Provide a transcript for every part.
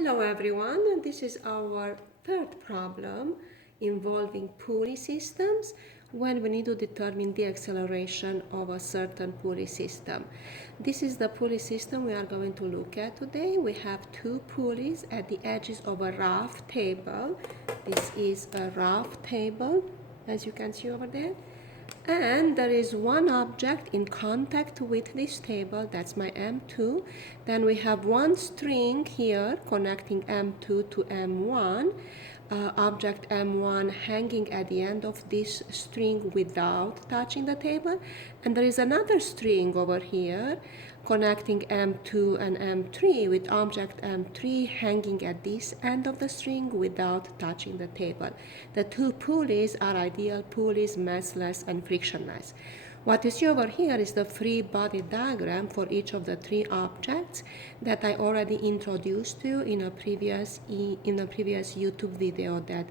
Hello everyone, this is our third problem involving pulley systems when we need to determine the acceleration of a certain pulley system. This is the pulley system we are going to look at today. We have two pulleys at the edges of a rough table. This is a rough table, as you can see over there. And there is one object in contact with this table, that's my M2. Then we have one string here connecting M2 to M1. Object M1 hanging at the end of this string without touching the table. And there is another string over here connecting M2 and M3 with object M3 hanging at this end of the string without touching the table. The two pulleys are ideal pulleys, messless and frictionless. What you see over here is the free body diagram for each of the three objects that I already introduced to you in a previous YouTube video that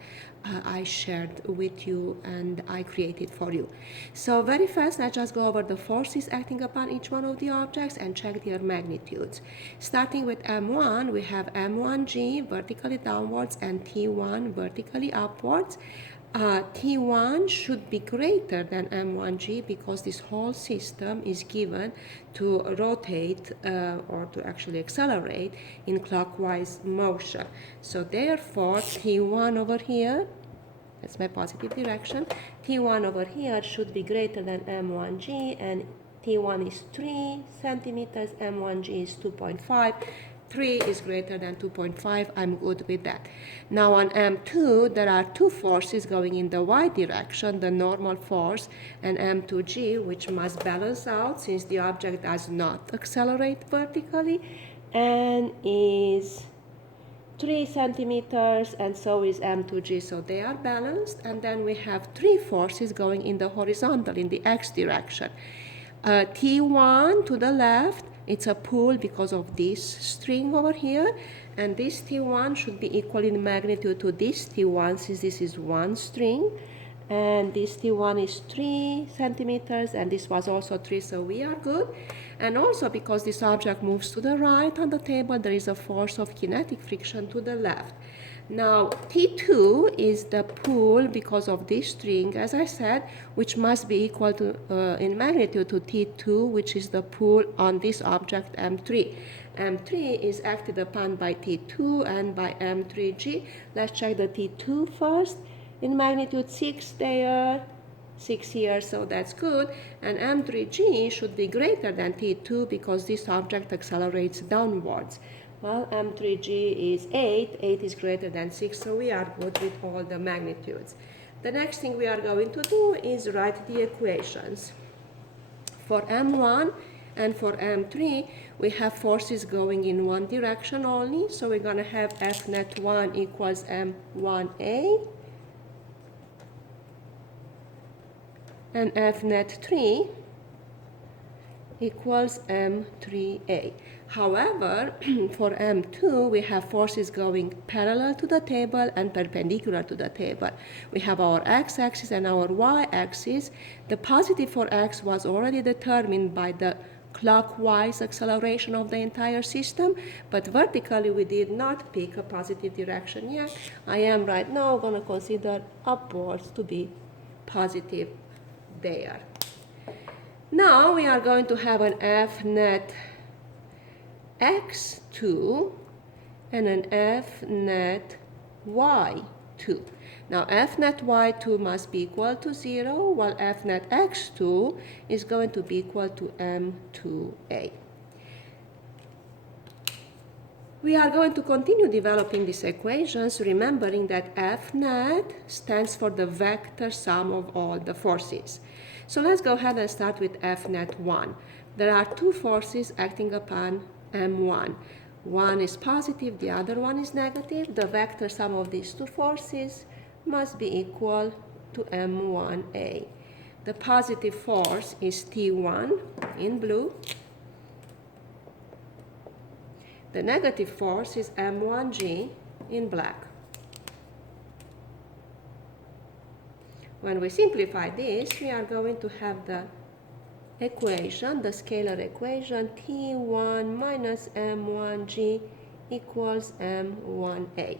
I shared with you and I created for you. So very fast, let's just go over the forces acting upon each one of the objects and check their magnitudes. Starting with M1, we have M1G vertically downwards and T1 vertically upwards. T1 should be greater than M1G because this whole system is given to rotate or to actually accelerate in clockwise motion. So therefore T1 over here, that's my positive direction, T1 over here should be greater than M1G, and T1 is 3 centimeters, M1G is 2.5. 3 is greater than 2.5, I'm good with that. Now on M2, there are two forces going in the y direction, the normal force and M2G, which must balance out since the object does not accelerate vertically and is 3 centimeters, and so is M2G, so they are balanced. And then we have three forces going in the horizontal, in the x direction. T1 to the left, it's a pull because of this string over here, and this T1 should be equal in magnitude to this T1 since this is one string, and this T1 is 3 centimeters and this was also 3, so we are good. And also because this object moves to the right on the table, there is a force of kinetic friction to the left. Now T2 is the pull because of this string, as I said, which must be equal to in magnitude to T2, which is the pull on this object M3. M3 is acted upon by T2 and by M3G. Let's check the T2 first. In magnitude 6 there, 6 here, so that's good. And M3G should be greater than T2 because this object accelerates downwards. Well, M3G is 8, 8 is greater than 6, so we are good with all the magnitudes. The next thing we are going to do is write the equations. For M1 and for M3, we have forces going in one direction only, so we're going to have F net 1 equals M1A, and F net 3 equals M3A. However, for M2, we have forces going parallel to the table and perpendicular to the table. We have our x-axis and our y-axis. The positive for x was already determined by the clockwise acceleration of the entire system, but vertically we did not pick a positive direction yet. I am right now going to consider upwards to be positive there. Now we are going to have an F net x2 and an F net y2. Now F net y2 must be equal to 0, while F net x2 is going to be equal to M2A. We are going to continue developing these equations, remembering that F net stands for the vector sum of all the forces. So let's go ahead and start with F net 1. There are two forces acting upon M1. One is positive, the other one is negative. The vector sum of these two forces must be equal to M1A. The positive force is T1 in blue. The negative force is M1G in black. When we simplify this, we are going to have the equation, the scalar equation, T1 minus M1G equals m1a.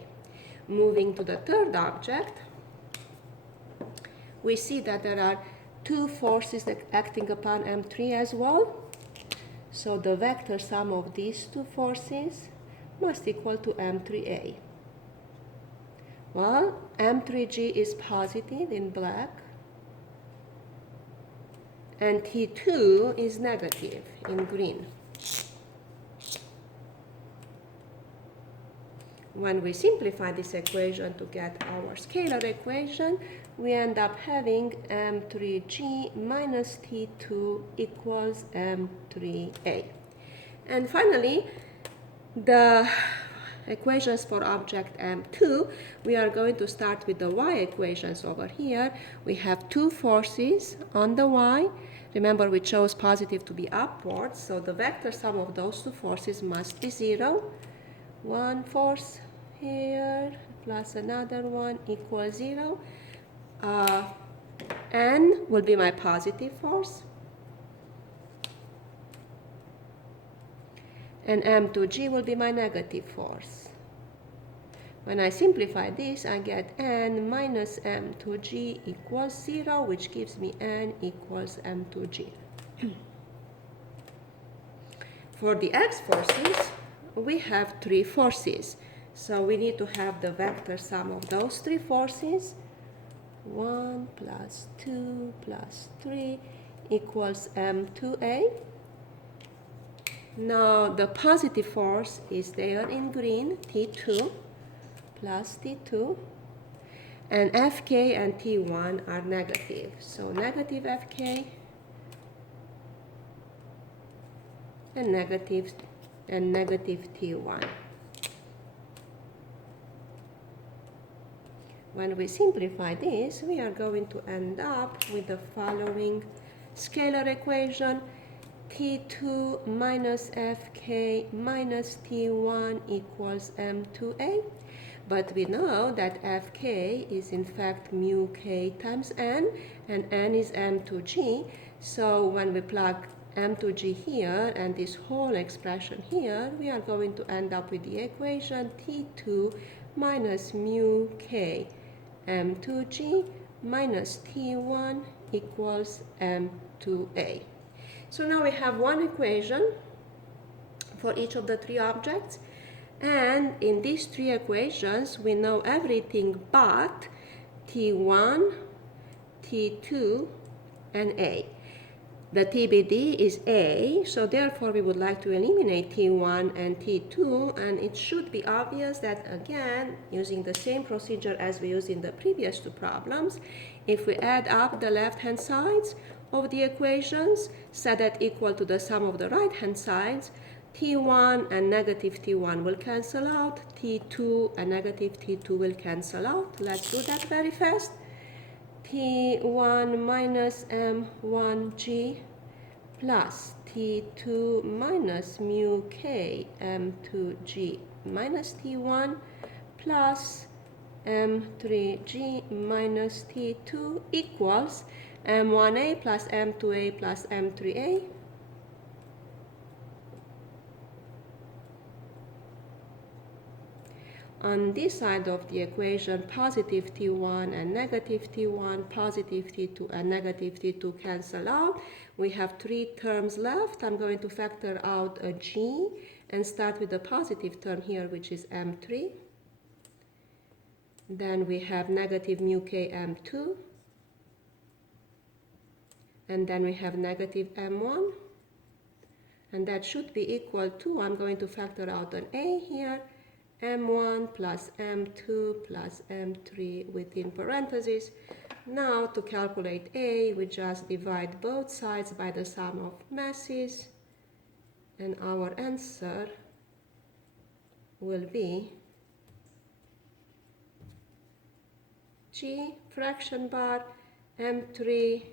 Moving to the third object, we see that there are two forces acting upon m3 as well. So the vector sum of these two forces must equal to m3a. Well, m3g is positive in black, and T2 is negative in green. When we simplify this equation to get our scalar equation, we end up having m3g minus T2 equals m3a. And finally, the equations for object M2, we are going to start with the y equations over here. We have two forces on the y. Remember, we chose positive to be upwards, so the vector sum of those two forces must be 0. One force here plus another one equals 0. N will be my positive force, and M2G will be my negative force. When I simplify this, I get N minus M2G equals 0, which gives me N equals M2G. For the X forces, we have three forces. So we need to have the vector sum of those three forces. 1 plus 2 plus 3 equals M2A. Now the positive force is there in green, T2 plus T2, and Fk and T1 are negative. So negative Fk and negative T1. When we simplify this, we are going to end up with the following scalar equation: T2 minus Fk minus T1 equals M2A. But we know that Fk is in fact mu k times n, and n is M2G. So when we plug M2G here and this whole expression here, we are going to end up with the equation T2 minus mu k M2G minus T1 equals M2A. So now we have one equation for each of the three objects, and in these three equations we know everything but T1, T2, and A. The TBD is A, so therefore we would like to eliminate T1 and T2, and it should be obvious that, again, using the same procedure as we used in the previous two problems, if we add up the left-hand sides of the equations, set that equal to the sum of the right-hand sides, T1 and negative T1 will cancel out, T2 and negative T2 will cancel out. Let's do that very fast. T1 minus M1G plus T2 minus mu k M2G minus T1 plus M3G minus T2 equals M1A plus M2A plus M3A. On this side of the equation, positive T1 and negative T1, positive T2 and negative T2 cancel out. We have three terms left. I'm going to factor out a G and start with the positive term here, which is M3. Then we have negative mu k M2. And then we have negative M1. And that should be equal to, I'm going to factor out an A here, M1 plus M2 plus M3 within parentheses. Now to calculate A, we just divide both sides by the sum of masses, and our answer will be G fraction bar M3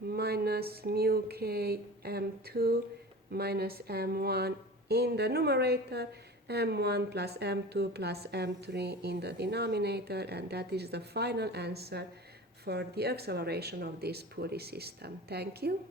minus mu k M2 minus M1 in the numerator, M1 plus M2 plus M3 in the denominator, and that is the final answer for the acceleration of this Pulley system. Thank you.